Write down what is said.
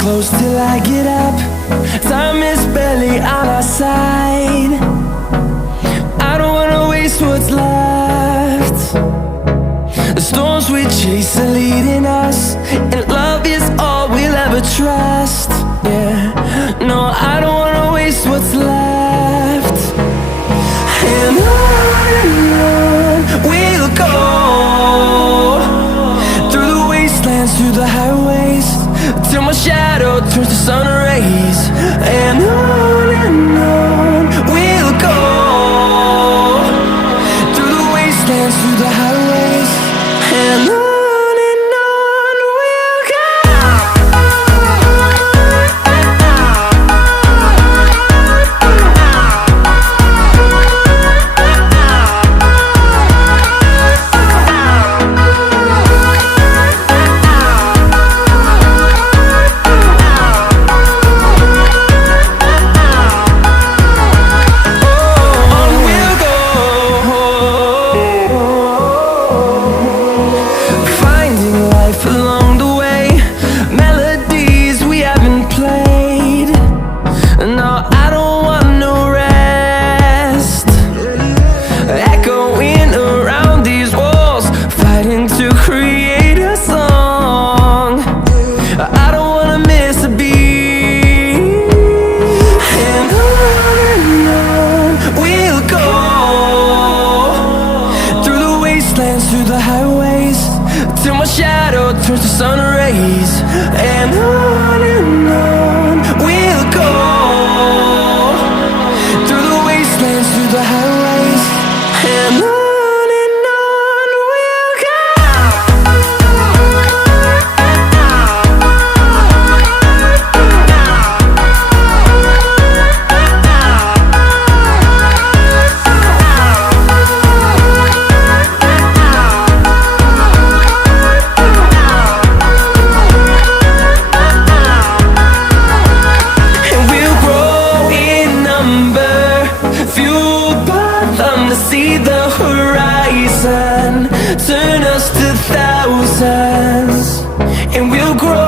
close till I get up. Time is barely on our side. I don't wanna waste what's left. The storms we chase are leading us, and love is all we'll ever trust. Yeah, no, I don't wanna waste what's left. And on we'll go, through the wastelands, through the highways, till my shadow turns to sun rays. And on we'll go, through the wastelands, through the highways, and on we'll go. Through the highways, till my shadow turns to sun rays. And on we'll go, through the wastelands, through the highways, and on we'll go. See the horizon turn us to thousands, and we'll grow